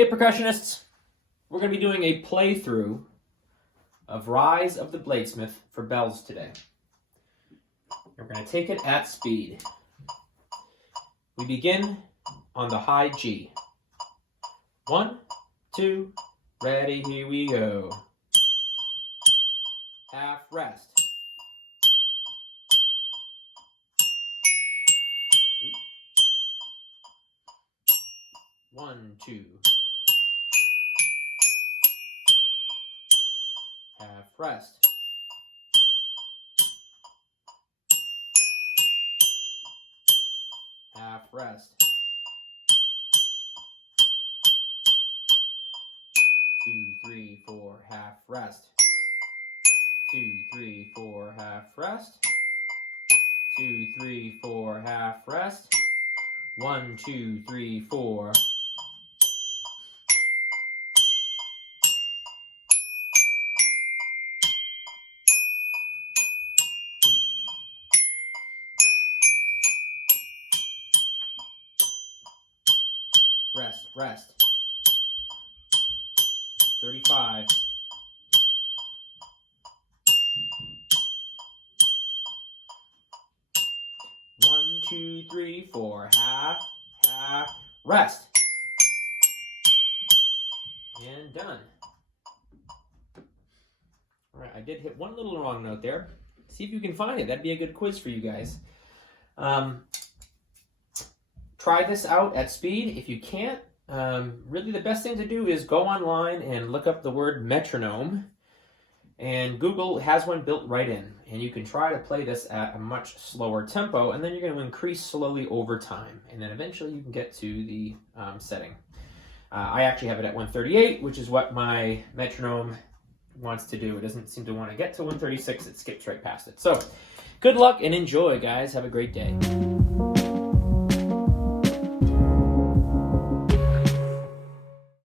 Hey percussionists, we're going to be doing a playthrough of Rise of the Bladesmith for bells today. We're going to take it at speed. We begin on the high G. 1, 2, ready, here we go. Half rest. 1, 2. Half rest. Half rest. 2, 3, 4, half rest. 2, 3, 4, half rest. 2, 3, 4, half rest. 1, 2, 3, 4. Rest, rest. 35. One, 2, 3, 4. Half, half, rest. And done. All right, I did hit one little wrong note there. See if you can find it. That'd be a good quiz for you guys. Try this out at speed. If you can't, really the best thing to do is go online and look up the word metronome. And Google has one built right in. And you can try to play this at a much slower tempo, and then you're going to increase slowly over time. And then eventually you can get to the setting. I actually have it at 138, which is what my metronome wants to do. It doesn't seem to want to get to 136. It skips right past it. So good luck and enjoy, guys. Have a great day.